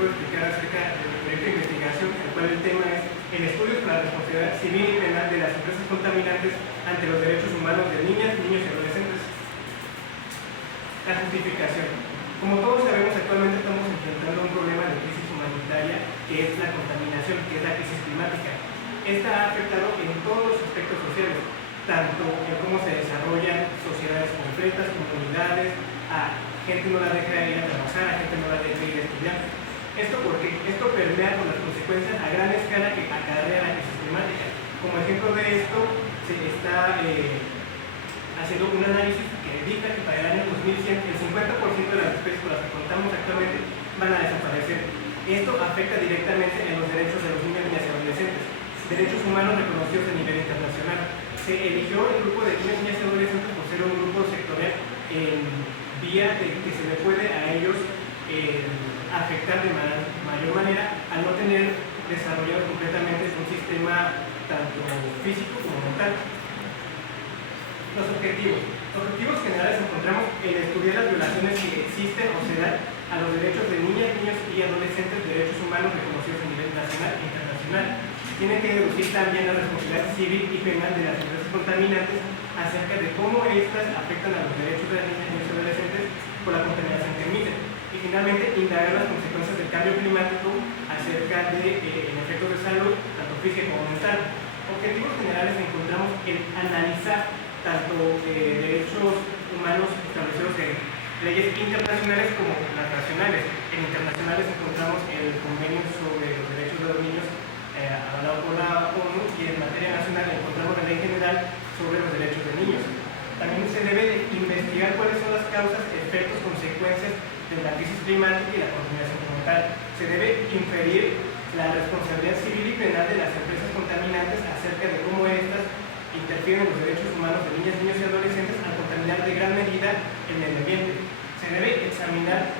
puedo explicar acerca de mi proyecto de investigación, el cual el tema es el estudio para la responsabilidad civil y penal de las empresas contaminantes ante los derechos humanos de niñas, niños y adolescentes. La justificación. Como todos sabemos, actualmente estamos enfrentando un problema de crisis humanitaria que es la contaminación, que es la crisis climática. Esta ha afectado en todos los aspectos sociales, tanto en cómo se desarrollan sociedades completas, comunidades, a gente no la deja ir a trabajar, a gente no la deja ir a estudiar. ¿Esto por qué? Esto permea con las consecuencias a gran escala que acarrea la crisis climática. Como ejemplo de esto, se está haciendo un análisis que indica que para el año 2100 el 50% de las especies con las que contamos actualmente van a desaparecer. Esto afecta directamente en los derechos de los niños, niñas y adolescentes, derechos humanos reconocidos a nivel internacional. Se eligió el grupo de niños, niñas y adolescentes por ser un grupo sectorial en vía de que se le puede a ellos afectar de mayor manera al no tener desarrollado completamente un sistema tanto físico como mental. Los objetivos generales encontramos en estudiar las violaciones que existen o se dan a los derechos de niñas, niños y adolescentes, derechos humanos reconocidos a nivel nacional e internacional. Tiene que deducir también la responsabilidad civil y penal de las empresas contaminantes acerca de cómo estas afectan a los derechos de las niñas, niños y adolescentes por la contaminación que emiten. Y finalmente, indagar las consecuencias del cambio climático acerca de efectos de salud, tanto física como mental. Objetivos generales encontramos en analizar tanto derechos humanos establecidos en leyes internacionales como las nacionales. En internacionales encontramos el convenio sobre los derechos de los niños avalado por la ONU, y en materia nacional encontramos la ley general sobre los derechos de niños. También se debe de investigar cuáles son las causas, efectos, consecuencias de la crisis climática y la contaminación como tal. Se debe inferir la responsabilidad civil y penal de las empresas contaminantes acerca de cómo estas interfieren en los derechos humanos de niñas, niños y adolescentes al contaminar de gran medida el medio ambiente. Se debe examinar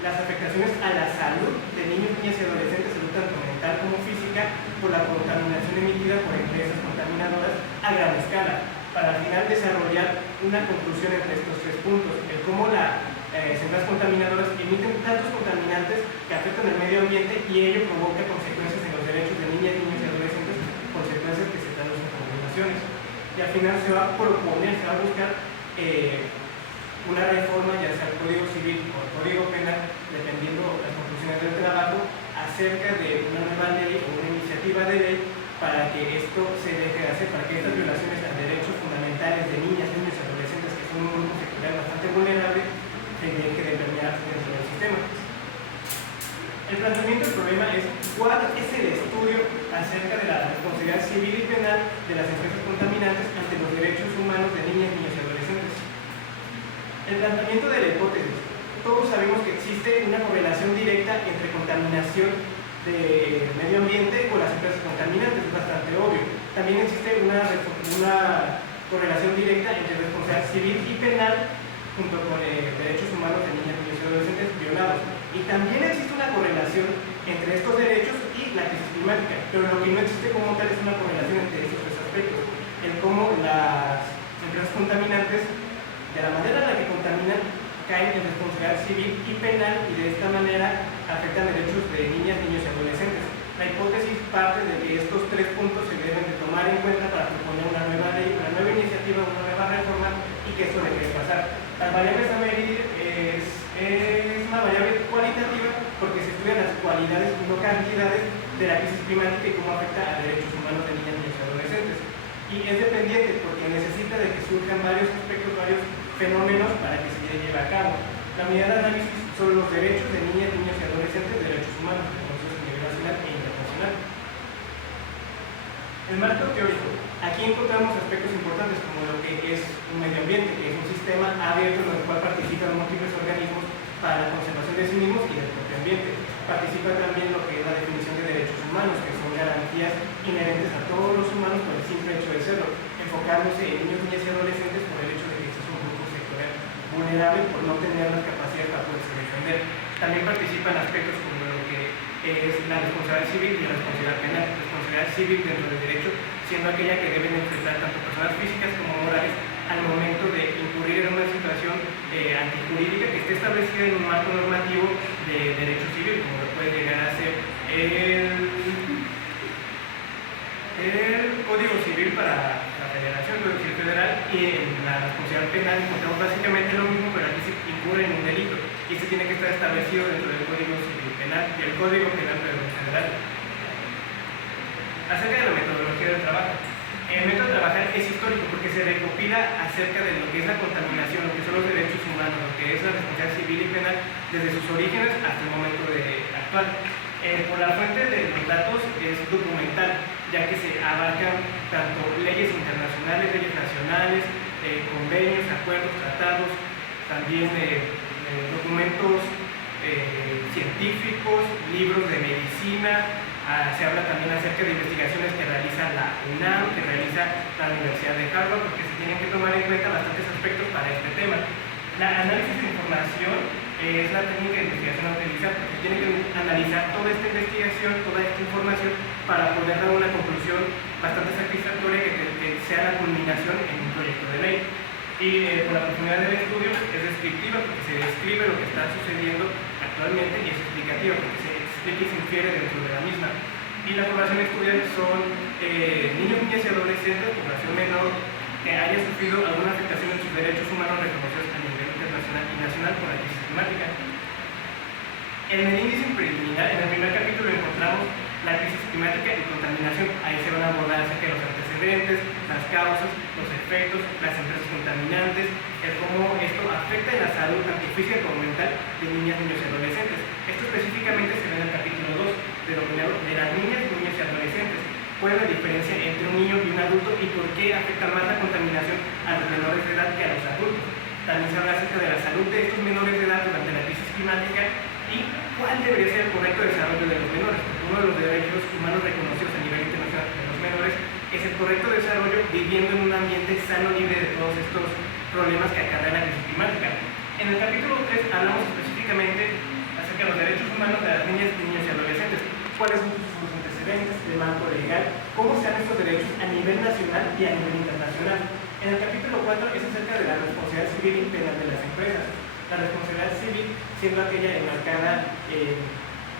las afectaciones a la salud de niños, niñas y adolescentes, salud tanto mental como física, por la contaminación emitida por empresas contaminadoras a gran escala, para al final desarrollar una conclusión entre estos tres puntos: el cómo las empresas contaminadoras emiten tantos contaminantes que afectan el medio ambiente y ello provoca consecuencias en los derechos de niñas, niños y adolescentes, consecuencias que se traducen en condenaciones. Y al final se va a proponer, se va a buscar una reforma, ya sea el Código Civil o el Código Penal, dependiendo de las conclusiones del trabajo, acerca de una nueva ley o una iniciativa de ley para que esto se deje de hacer, para que estas violaciones a derechos fundamentales de niñas, niños y adolescentes, que son un grupo sectorial bastante vulnerable, tendrían que permear dentro del sistema. El planteamiento del problema es cuál es el estudio acerca de la responsabilidad civil y penal de las empresas contaminantes ante los derechos humanos de niñas, niños y adolescentes. El planteamiento de la hipótesis. Todos sabemos que existe una correlación directa entre contaminación de medio ambiente con las empresas contaminantes, es bastante obvio. También existe una correlación directa entre responsabilidad civil y penal junto con derechos humanos de niñas, niños y adolescentes violados. Y también existe una correlación entre estos derechos y la crisis climática, pero lo que no existe como tal es una correlación entre estos tres aspectos: el cómo las empresas contaminantes, de la manera en la que contaminan, caen en responsabilidad civil y penal, y de esta manera afectan derechos de niñas, niños y adolescentes. La hipótesis parte de que estos tres puntos se deben de tomar en cuenta para proponer una nueva ley, una nueva iniciativa, una nueva reforma, y que esto deje de pasar. Las variables a medir es una variable cualitativa porque se estudian las cualidades y no cantidades de la crisis climática y cómo afecta a derechos humanos de niñas, niños y adolescentes. Y es dependiente porque necesita de que surjan varios aspectos, varios fenómenos para que se lleve a cabo. La unidad de análisis sobre los derechos de niñas, niños y adolescentes, derechos humanos reconocidos a nivel nacional e internacional. El marco teórico. Aquí encontramos aspectos importantes como lo que es un medio ambiente, que es un sistema abierto en el cual participan múltiples organismos para la conservación de sí mismos y del propio ambiente. Participa también lo que es la definición de derechos humanos, que son garantías inherentes a todos los humanos por el simple hecho de serlo, enfocándose en niños, niñas y adolescentes por el hecho de que este es un grupo sectorial vulnerable por no tener las capacidades para poderse defender. También participan aspectos como lo que es la responsabilidad civil y la responsabilidad penal. Responsabilidad civil dentro del derecho, siendo aquella que deben enfrentar tanto personas físicas como morales al momento de incurrir en una situación antijurídica que esté establecida en un marco normativo de derecho civil, como lo tiene que estar establecido dentro del Código Civil Penal y el Código Penal Federal. Acerca de la metodología del trabajo. El método de trabajar es histórico porque se recopila acerca de lo que es la contaminación, lo que son los derechos humanos, lo que es la responsabilidad civil y penal desde sus orígenes hasta el momento actual. Por la fuente de los datos es documental, ya que se abarcan tanto leyes internacionales, leyes nacionales, convenios, acuerdos, tratados, también documentos científicos, libros de medicina. Se habla también acerca de investigaciones que realiza la UNAM, que realiza la Universidad de Harvard, porque se tienen que tomar en cuenta bastantes aspectos para este tema. La análisis de información es la técnica de investigación a utilizar, porque se tiene que analizar toda esta investigación, toda esta información, para poder dar una conclusión bastante satisfactoria que sea la culminación en un proyecto de ley. Y por la profundidad del estudio es descriptiva, porque se describe lo que está sucediendo actualmente, y es explicativa, porque se explica y se infiere dentro de la misma. Y la población estudiante son niños, niñas y adolescentes, población menor, que haya sufrido alguna afectación en sus derechos humanos reconocidos a nivel internacional y nacional por la crisis climática. En el índice preliminar, en el primer capítulo, encontramos la crisis climática y contaminación. Ahí se van a abordar acerca de los antecedentes, las causas, los efectos, las empresas contaminantes, el cómo esto afecta en la salud tanto física como mental de niñas, niños y adolescentes. Esto específicamente se ve en el capítulo 2, denominado de las niñas, niños y adolescentes. ¿Cuál es la diferencia entre un niño y un adulto y por qué afecta más la contaminación a los menores de edad que a los adultos? También se habla acerca de la salud de estos menores de edad durante la crisis climática y cuál debería ser el correcto desarrollo de los menores. Porque uno de los derechos humanos reconocidos a nivel internacional de los menores es el correcto desarrollo viviendo en un ambiente sano, libre de todos estos problemas que acarrea la crisis climática. En el capítulo 3 hablamos específicamente acerca de los derechos humanos de las niñas, niños y adolescentes. ¿Cuáles son sus antecedentes, el marco legal? ¿Cómo se dan estos derechos a nivel nacional y a nivel internacional? En el capítulo 4 es acerca de la responsabilidad civil y penal de las empresas. La responsabilidad civil siendo aquella enmarcada en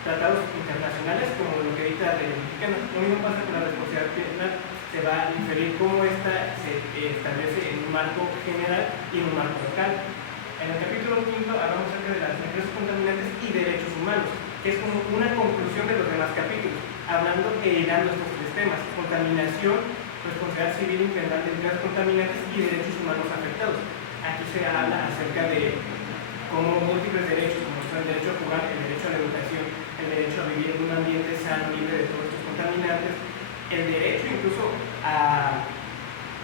tratados internacionales como lo que dicta la ley mexicana. Lo mismo pasa con la responsabilidad penal. Se va a inferir cómo esta se establece en un marco general y en un marco local. En el capítulo 5 hablamos acerca de las empresas contaminantes y derechos humanos, que es como una conclusión de los demás capítulos, hablando e hilando estos tres temas: contaminación, responsabilidad civil y penal de empresas contaminantes y derechos humanos afectados. Aquí se habla acerca de cómo múltiples derechos, como son el derecho a jugar, el derecho a la educación, el derecho a vivir en un ambiente sano, libre de todos estos contaminantes, el derecho incluso a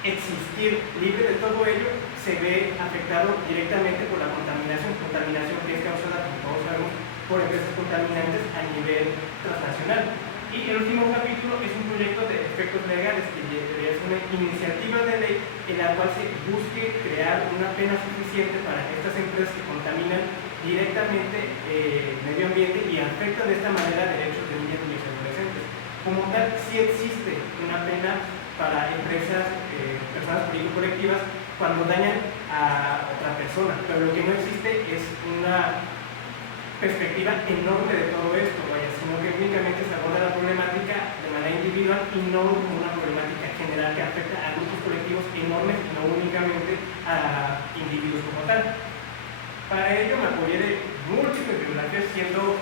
existir libre de todo ello, se ve afectado directamente por la contaminación que es causada, como todos sabemos, por empresas contaminantes a nivel transnacional. Y el último capítulo es un proyecto de efectos legales, que debería ser una iniciativa de ley en la cual se busque crear una pena suficiente para que estas empresas que contaminan directamente el medio ambiente y afectan de esta manera derechos de niñas, niños y adolescentes. Como tal, sí existe una pena para empresas, personas político-colectivas, cuando dañan a otra persona, pero lo que no existe es una perspectiva enorme de todo esto, sino que únicamente se aborda la problemática de manera individual y no como una problemática general que afecta a grupos colectivos enormes y no únicamente a individuos como tal. Para ello me apoyé de múltiples bibliografías, siendo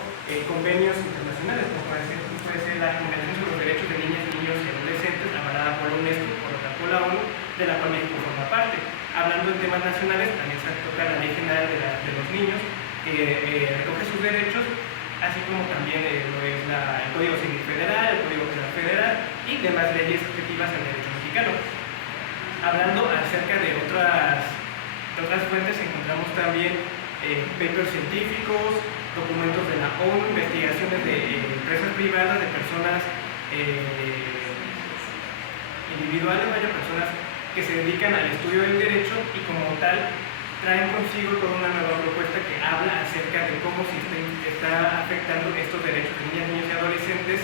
convenios internacionales, como puede ser la Convención sobre los Derechos de Niñas, Niños y Adolescentes, avalada por la UNESCO, por la ONU, de la cual México forma parte. Hablando de temas nacionales, también se toca la Ley General de los Niños, que recoge sus derechos, así como también lo es el Código Civil Federal, el Código Penal Federal y demás leyes objetivas al derecho mexicano. Hablando acerca de otras fuentes, encontramos también papers científicos, documentos de la ONU, investigaciones de empresas privadas, de personas individuales, personas que se dedican al estudio del derecho y como tal traen consigo toda una nueva propuesta que habla acerca de cómo se está afectando estos derechos de niñas, niños y adolescentes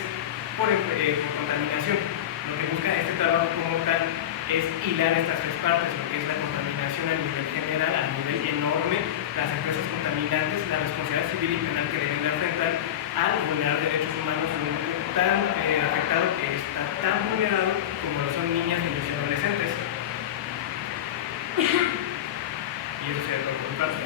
por contaminación. Lo que busca este trabajo como tal es hilar estas tres partes, lo que es la contaminación a nivel general, a nivel enorme, las empresas contaminantes, la responsabilidad civil y penal que deben de enfrentar al vulnerar derechos humanos tan afectado, que está tan vulnerado como lo son niñas, niños y adolescentes. Y eso sería todo por mi parte.